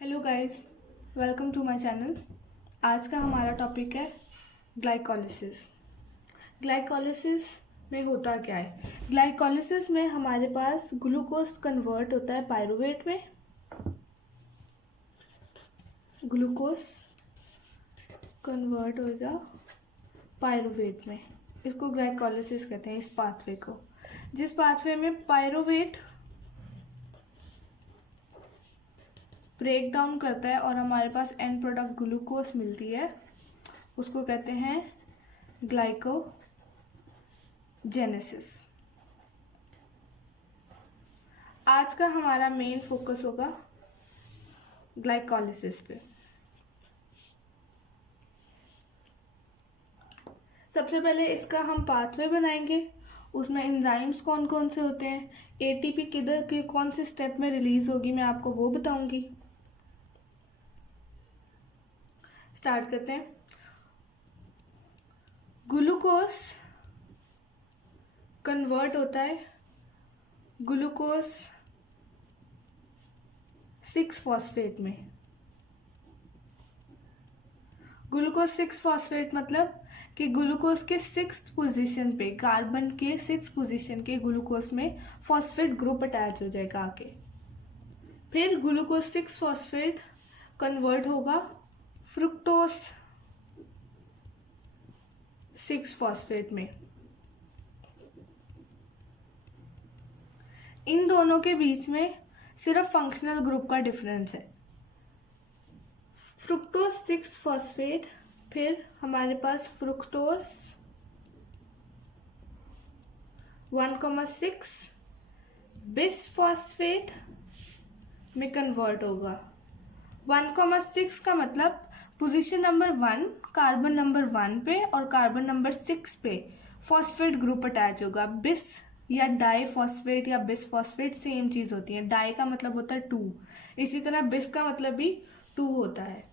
Hello guys, welcome to my channel. आज का हमारा टॉपिक है ग्लाइकोलिसिस। ग्लाइकोलिसिस में होता क्या है? ग्लाइकोलिसिस में हमारे पास ग्लूकोज कन्वर्ट होता है पायरूवेट में। ग्लूकोज कन्वर्ट होगा पायरूवेट में। इसको ग्लाइकोलिसिस कहते हैं, इस पाथवे को। जिस पाथवे में पायरूवेट ब्रेक डाउन करता है और हमारे पास एंड प्रोडक्ट ग्लूकोज मिलती है, उसको कहते हैं ग्लाइकोजेनेसिस। आज का हमारा मेन फोकस होगा ग्लाइकोलिसिस पे। सबसे पहले इसका हम पाथवे बनाएंगे। उसमें एंजाइम्स कौन कौन से होते हैं, एटीपी किधर के कौन से स्टेप में रिलीज होगी, मैं आपको वो बताऊंगी। स्टार्ट करते हैं। ग्लूकोज कन्वर्ट होता है ग्लूकोज 6 फॉस्फेट में। ग्लूकोज 6 फॉस्फेट मतलब कि ग्लूकोज के 6th पोजीशन पे, कार्बन के 6th पोजीशन के ग्लूकोज में फॉस्फेट ग्रुप अटैच हो जाएगा आके। फिर ग्लूकोज 6 फॉस्फेट कन्वर्ट होगा फ्रुक्टोज 6 फॉस्फेट में। इन दोनों के बीच में सिर्फ फंक्शनल ग्रुप का डिफरेंस है। फ्रुक्टोज 6 फॉस्फेट, फिर हमारे पास फ्रुक्टोज 1,6 बिस फॉस्फेट में कन्वर्ट होगा। 1,6 का मतलब पोजीशन नंबर 1 कार्बन नंबर 1 पे और कार्बन नंबर 6 पे फॉस्फेट ग्रुप अटैच होगा। बिस या डाई फॉस्फेट या बिस फॉस्फेट सेम चीज होती है। डाई का मतलब होता है 2, इसी तरह बिस का मतलब भी 2 होता है।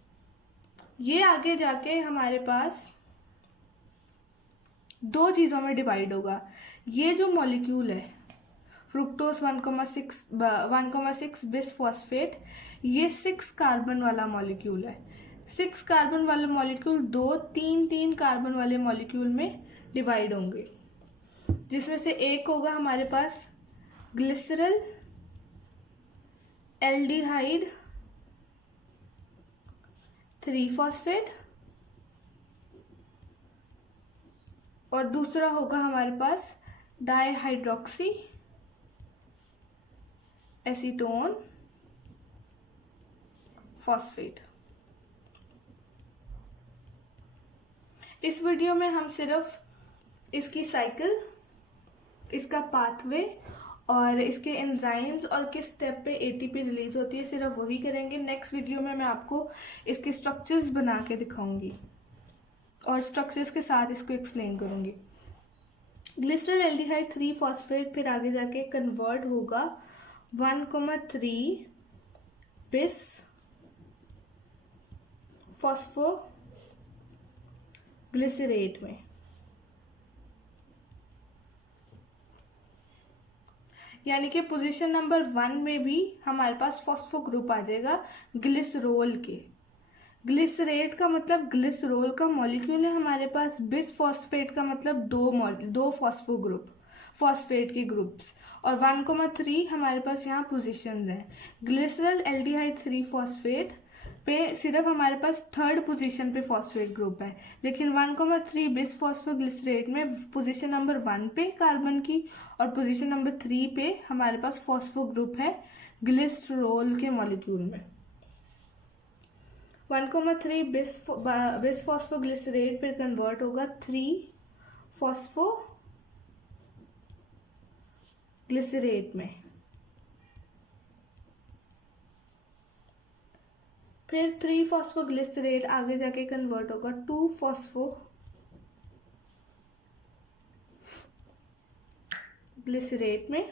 ये आगे जाके हमारे पास दो चीजों में डिवाइड होगा। ये जो मॉलिक्यूल है फ्रुक्टोज 1,6 बिस फॉस्फेट, ये 6 कार्बन वाला मॉलिक्यूल है। 6 कार्बन वाले मॉलिक्यूल दो 3 कार्बन वाले मॉलिक्यूल में डिवाइड होंगे, जिसमें से एक होगा हमारे पास ग्लिसरल एल्डिहाइड 3 फॉस्फेट और दूसरा होगा हमारे पास डाईहाइड्रोक्सी एसीटोन फॉस्फेट। इस वीडियो में हम सिर्फ इसकी साइकिल, इसका पाथवे और इसके एंजाइम्स और किस स्टेप पे एटीपी रिलीज होती है, सिर्फ वही करेंगे। नेक्स्ट वीडियो में मैं आपको इसके स्ट्रक्चर्स बना के दिखाऊंगी और स्ट्रक्चर्स के साथ इसको एक्सप्लेन करूंगी। ग्लिसरल एल्डिहाइड 3 फॉस्फेट फिर आगे जाके कन्वर्ट होगा 1,3 बिस फॉस्फोग्लिसरेट में। यानी कि पोजीशन नंबर 1 में भी हमारे पास फॉस्फो ग्रुप आ जाएगा ग्लिसरोल के। ग्लिसरेट का मतलब ग्लिसरोल का मॉलिक्यूल है हमारे पास। बिस फॉस्फेट का मतलब दो फॉस्फो ग्रुप, फॉस्फेट के ग्रुप्स। और 1,3 हमारे पास यहाँ पोजीशंस हैं। ग्लिसरल एल्डिहाइड 3 फॉस्फेट पे सिर्फ हमारे पास 3rd पोजीशन पे फॉस्फेट ग्रुप है, लेकिन 1,3 बिस फॉस्फोग्लिसरेट में पोजीशन नंबर 1 पे कार्बन की और पोजीशन नंबर 3 पे हमारे पास फॉस्फो ग्रुप है ग्लिसरोल के मॉलिक्यूल में। 1,3 बिस फॉस्फोग्लिसरेट फिर कन्वर्ट होगा 3 फॉस्फोग्लिसरेट में। फिर 3 फॉस्फोग्लिसरेट आगे जाके कन्वर्ट होगा 2 फॉस्फोग्लिसरेट में।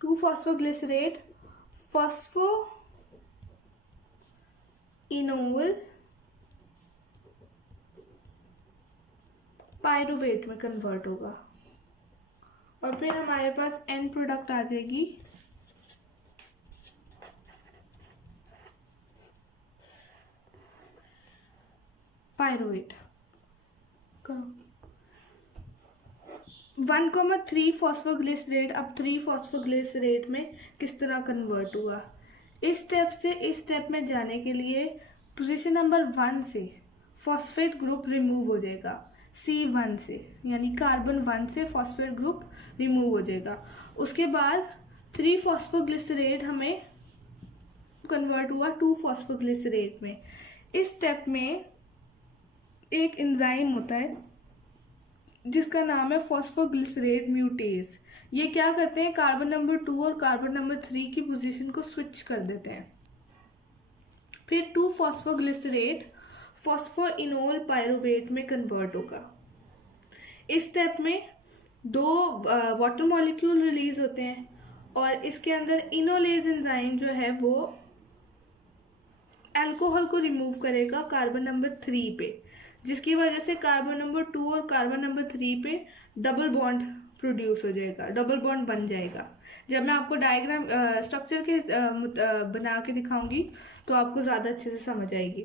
2 फॉस्फोग्लिसरेट फॉस्फो इनोल पायरूवेट में कन्वर्ट होगा और फिर हमारे पास एंड प्रोडक्ट आ जाएगी पायरुवेट करो। 1,3 फॉस्फोग्लिसरेट अब 3 फॉस्फोग्लिसरेट में किस तरह कन्वर्ट हुआ। इस स्टेप से इस स्टेप में जाने के लिए पोजीशन नंबर 1 से फॉस्फेट ग्रुप रिमूव हो जाएगा C1 से, यानी कार्बन 1 से फॉस्फेट ग्रुप रिमूव हो जाएगा। उसके बाद 3 फॉस्फोग्लिसरेट हमें कन्वर्ट हुआ 2 फॉस्फोग्लिसरेट में। इस स्टेप में एक एंजाइम होता है जिसका नाम है फॉस्फोग्लिसरेट म्यूटेज। ये क्या करते हैं, कार्बन नंबर 2 और कार्बन नंबर 3 की पोजीशन को स्विच कर देते हैं। फिर 2 फॉस्फोग्लिसरेट फॉस्फोइनोल पायरुवेट में कन्वर्ट होगा। इस स्टेप में 2 वाटर मॉलिक्यूल रिलीज होते हैं और इसके अंदर इनोलेज एंजाइम जो है वो अल्कोहल को रिमूव करेगा कार्बन नंबर 3 पे, जिसकी वजह से कार्बन नंबर 2 और कार्बन नंबर 3 पे डबल बॉन्ड प्रोड्यूस हो जाएगा, डबल बॉन्ड बन जाएगा। जब मैं आपको डायग्राम स्ट्रक्चर के बना के दिखाऊंगी तो आपको ज़्यादा अच्छे से समझ आएगी।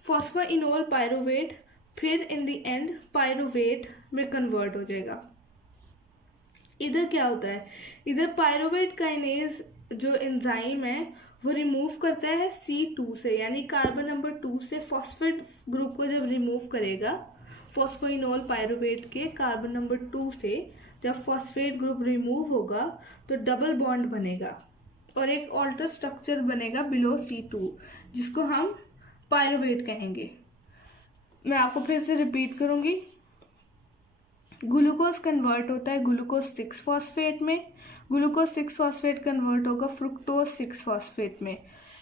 फॉस्फोइनोल पायरुवेट फिर इन द एंड पायरुवेट में कन्वर्ट हो जाएगा। इधर क्या होता है, इधर पायरुवेट काइनेज जो एंजाइम है वो रिमूव करता है C2 से, यानी कार्बन नंबर 2 से फॉस्फेट ग्रुप को जब रिमूव करेगा फॉस्फोइनोल पायरुवेट के कार्बन नंबर 2 से, जब फॉस्फेट ग्रुप रिमूव होगा तो डबल बॉन्ड बनेगा और एक ऑल्टर स्ट्रक्चर बनेगा बिलो C2 जिसको हम पायरुवेट कहेंगे। मैं आपको फिर से रिपीट करूंगी। ग्लूकोज कन्वर्ट होता है ग्लूकोज 6 फॉस्फेट में, ग्लूकोज 6 फॉस्फेट कन्वर्ट होगा फ्रुक्टोज 6 फॉस्फेट में,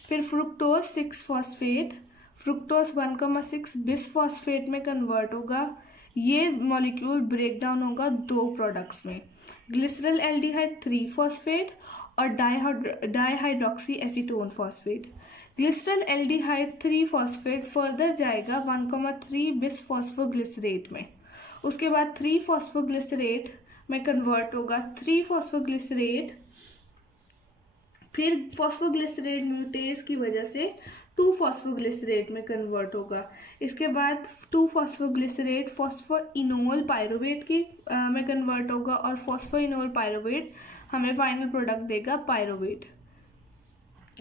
फिर fructose 6 phosphate fructose 1,6 bis phosphate में कन्वर्ट होगा। ये मॉलिक्यूल ब्रेक डाउन होगा 2 प्रोडक्ट्स में, ग्लिसरल एल्डिहाइड 3 फॉस्फेट और dihydroxy acetone phosphate. Glycerol aldehyde 3 phosphate further जाएगा 1,3 बिस फॉस्फोग्लिसरेट में, उसके बाद 3 फॉस्फोग्लिसरेट में कन्वर्ट होगा 3 फॉस्फोग्लिसरेट, फिर फॉस्फोग्लिसरेट म्यूटेज की वजह से 2 फॉस्फोग्लिसरेट में कन्वर्ट होगा। इसके बाद 2 फॉस्फोग्लिसरेट फॉस्फोइनोल पायरुवेट की में कन्वर्ट होगा और फॉस्फोइनोल पायरुवेट हमें फाइनल प्रोडक्ट देगा पायरुवेट।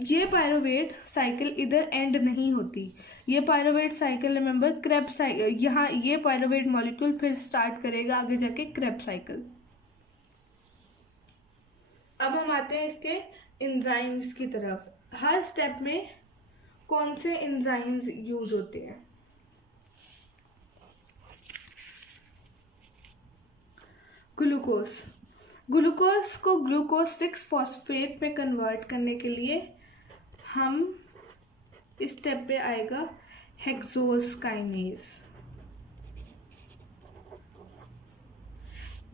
ये पायरुवेट साइकिल इधर एंड नहीं होती, ये pyruvate cycle remember Krebs cycle, यहाँ ये पायरुवेट मॉलिक्यूल फिर स्टार्ट करेगा आगे जाके क्रेब्स साइकिल। अब हम आते हैं इसके एंजाइम्स की तरफ। हर स्टेप में कौन से एंजाइम्स यूज होते हैं। ग्लूकोज को ग्लूकोज 6 फॉस्फेट में कन्वर्ट करने के लिए हम इस स्टेप पे आएगा hexose kinase.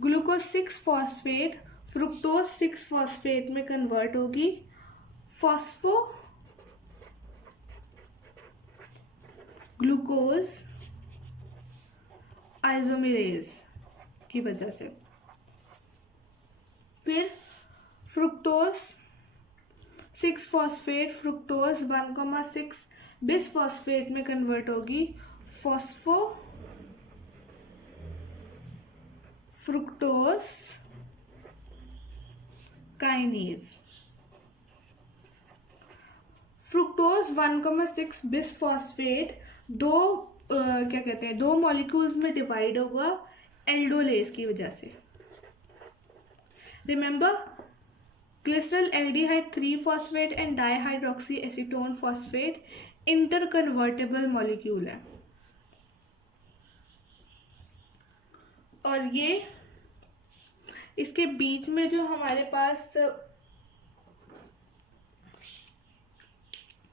Glucose 6 phosphate fructose 6 phosphate में कन्वर्ट होगी फॉस्फो ग्लूकोज आइसोमेरेज की वजह से। फिर fructose 6 phosphate fructose 1,6 bis phosphate में कन्वर्ट होगी phospho fructose kinase. Fructose 1,6 bis phosphate दो मॉलिक्यूल्स में डिवाइड होगा एल्डोलेज की वजह से। Remember glycerol aldehyde 3 phosphate and dihydroxy acetone phosphate interconvertible molecule है और ये इसके बीच में जो हमारे पास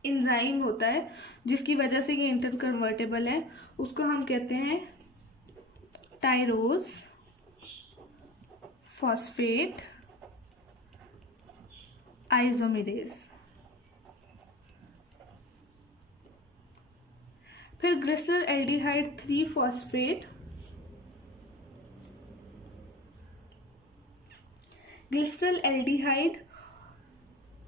एंजाइम होता है जिसकी वजह से ये इंटरकन्वर्टेबल है उसको हम कहते हैं टायरोज फॉस्फेट आइसोमेरेज। फिर glycerol aldehyde 3 phosphate glycerol aldehyde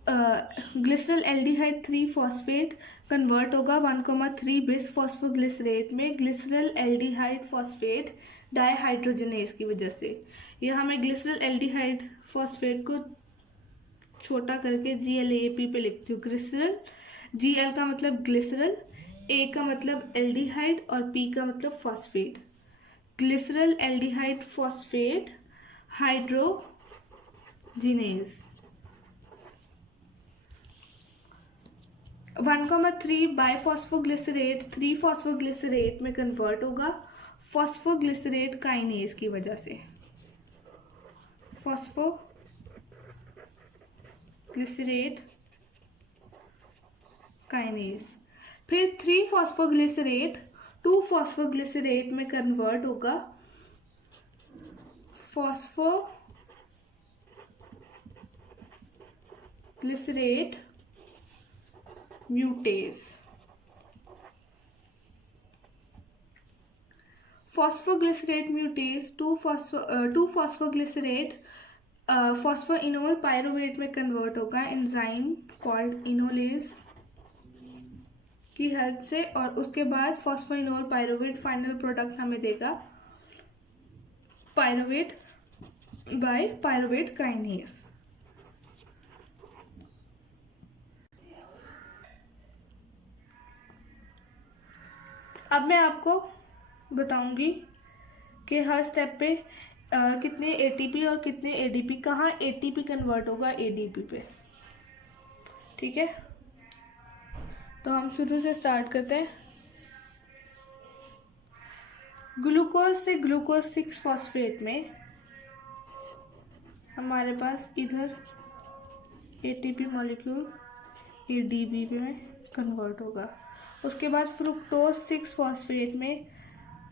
glycerol aldehyde 3 phosphate convert होगा 1,3 बिस फॉस्फोग्लिसरेट में ग्लिसरल एल्डिहाइड फॉस्फेट डाइहाइड्रोजनेज की वजह से। यहाँ मैं ग्लिसरल एल्डिहाइड फॉस्फेट को छोटा करके GLAP पे लिखती हूँ। ग्लिसरल, GL का मतलब ग्लिसरल, A का मतलब एल्डिहाइड और P का मतलब phosphate. Glycerol aldehyde phosphate hydrogenase 1,3 बाईफॉस्फोग्लिसरेट 3 phosphoglycerate में कन्वर्ट होगा फॉस्फोग्लिसरेट काइनेज की वजह से। Phosphoglycerate kinase. फिर 3 फॉस्फोग्लिसरेट 2 फॉस्फोग्लिसरेट में कन्वर्ट होगा phosphoglycerate म्यूटेज। Phosphoglycerate म्यूटेज 2 phosphoglycerate phosphoenol pyruvate में कन्वर्ट होगा एंजाइम कॉल्ड इनोलेज की हेल्प से, और उसके बाद फॉस्फोइनोल पायरुवेट फाइनल प्रोडक्ट हमें देगा पायरुवेट बाय पायरुवेट काइनेज। अब मैं आपको बताऊंगी कि हर स्टेप पे कितने ATP और कितने ADP, कहाँ ATP कन्वर्ट होगा ADP पे। ठीक है, तो हम शुरू से स्टार्ट करते हैं। ग्लूकोज से ग्लूकोज 6 फॉस्फेट में हमारे पास इधर ATP मॉलिक्यूल ADP में कन्वर्ट होगा। उसके बाद फ्रुक्टोज 6 फॉस्फेट में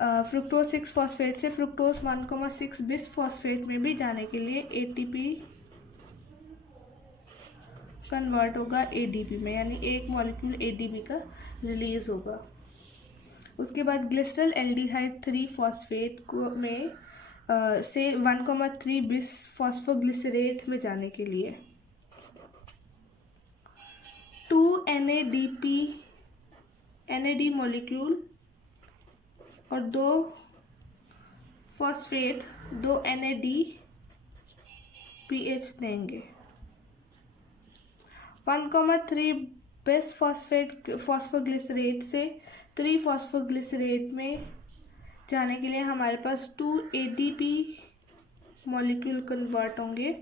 फ्रुक्टोज 6 फॉस्फेट से फ्रुक्टोज 1,6 बिस फॉस्फेट में भी जाने के लिए ATP कन्वर्ट होगा ADP में, यानी एक मॉलिक्यूल ADP का रिलीज होगा। उसके बाद ग्लिसरल एल्डिहाइड 3 फॉस्फेट को में से 1,3 बिस फॉस्फोग्लिसरेट में जाने के लिए 2 NAD मॉलिक्यूल और 2 फॉस्फेट 2 NADPH देंगे। 1,3 बिस फॉस्फोग्लिसरेट से 3 फॉस्फोग्लिसरेट में जाने के लिए हमारे पास 2 ADP मॉलिक्यूल कन्वर्ट होंगे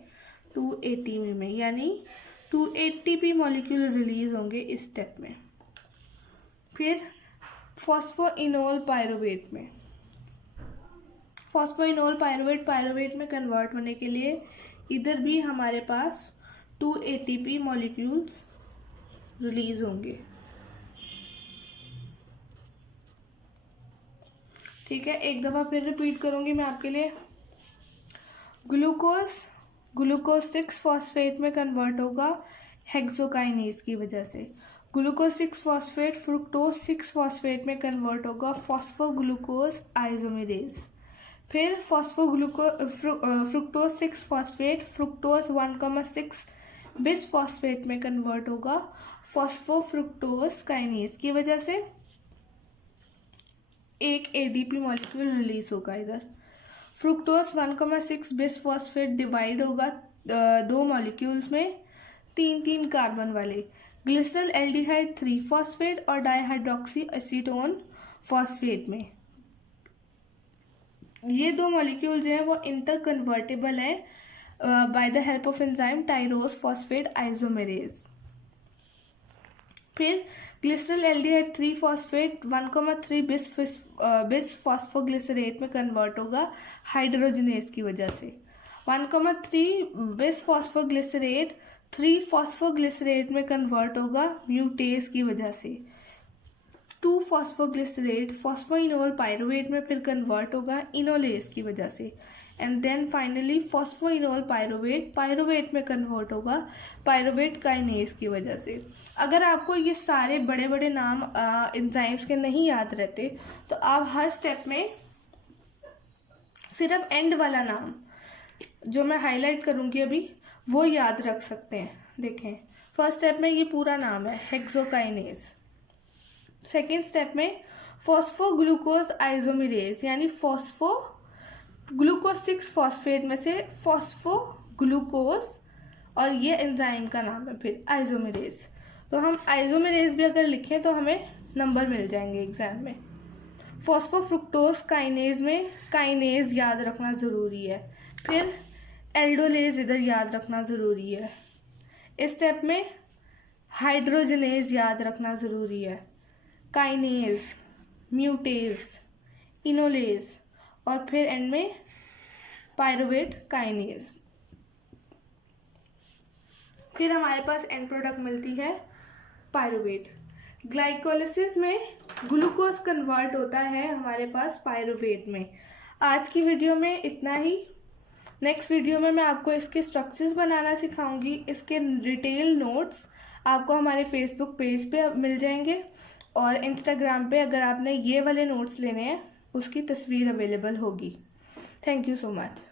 2 ATP में, यानी 2 ATP मॉलिक्यूल रिलीज होंगे इस स्टेप में। फिर फॉस्फोइनोल पायरुवेट में पायरुवेट में कन्वर्ट होने के लिए इधर भी हमारे पास 2 ATP मॉलिक्यूल्स रिलीज होंगे। ठीक है, एक दफ़ा फिर रिपीट करूंगी मैं आपके लिए। ग्लूकोज 6 फॉस्फेट में कन्वर्ट होगा हेक्सोकाइनेज की वजह से। ग्लूकोज 6 फॉस्फेट फ्रुक्टोज 6 फॉस्फेट में कन्वर्ट होगा फॉस्फोग्लूकोज आइसोमेरेज। फिर fructose 6 phosphate fructose 1,6 bis phosphate में कन्वर्ट होगा फॉस्फोफ्रुक्टोज काइनेज की वजह से एक ADP मॉलिक्यूल रिलीज होगा इधर। फ्रुक्टोज 1,6 बिस फॉस्फेट डिवाइड होगा 2 मॉलिक्यूल्स में 3 कार्बन वाले ग्लिसरल एल्डिहाइड 3 फॉस्फेट और डाइहाइड्रोक्सी एसीटोन फॉस्फेट में। ये 2 मॉलिक्यूल जो है वो इंटर कन्वर्टेबल है by the help of enzyme टाइरोज phosphate isomerase. फिर ग्लिसरल एल्डिहाइड 3 फॉस्फेट 1,3 बिस फॉस्फोग्लिसरेट में कन्वर्ट होगा हाइड्रोजनेज की वजह से। 1,3 बिस फॉस्फोग्लिसरेट 3 फॉस्फोग्लिसरेट में कन्वर्ट होगा म्यूटेज की वजह से। 2 फॉस्फोग्लिसरेट फॉस्फोइनोल पायरुवेट में फिर कन्वर्ट होगा इनोलेज की वजह से। And then finally phosphoenol pyruvate में कन्वर्ट होगा पायरुवेट काइनेज की वजह से। अगर आपको ये सारे बड़े बड़े नाम एंजाइम्स के नहीं याद रहते तो आप हर स्टेप में सिर्फ एंड वाला नाम जो मैं हाईलाइट करूँगी अभी वो याद रख सकते हैं। देखें, फर्स्ट स्टेप में ये पूरा नाम है हेक्सोकाइनेज। सेकेंड स्टेप में फॉस्फोग्लूकोज आइसोमेरेज, यानी ग्लूकोज 6 फॉस्फेट में से फॉस्फोग्लूकोज, और ये एंजाइम का नाम है फिर आइसोमेरेज। तो हम आइसोमेरेज भी अगर लिखें तो हमें नंबर मिल जाएंगे एग्जाम में। फॉस्फोफ्रुक्टोज काइनेज में काइनेज याद रखना ज़रूरी है, फिर एल्डोलेज इधर याद रखना ज़रूरी है। इस स्टेप में हाइड्रोजनेज याद रखना ज़रूरी है, काइनेज, म्यूटेज, इनोलेज, और फिर एंड में पायरुवेट काइनेज। फिर हमारे पास एंड प्रोडक्ट मिलती है पायरुवेट। ग्लाइकोलिसिस में ग्लूकोज कन्वर्ट होता है हमारे पास पायरुवेट में। आज की वीडियो में इतना ही। नेक्स्ट वीडियो में मैं आपको इसके स्ट्रक्चर्स बनाना सिखाऊंगी। इसके डिटेल नोट्स आपको हमारे फेसबुक पेज पे मिल जाएंगे, और इंस्टाग्राम पे अगर आपने ये वाले नोट्स लेने हैं उसकी तस्वीर अवेलेबल होगी। Thank you so much.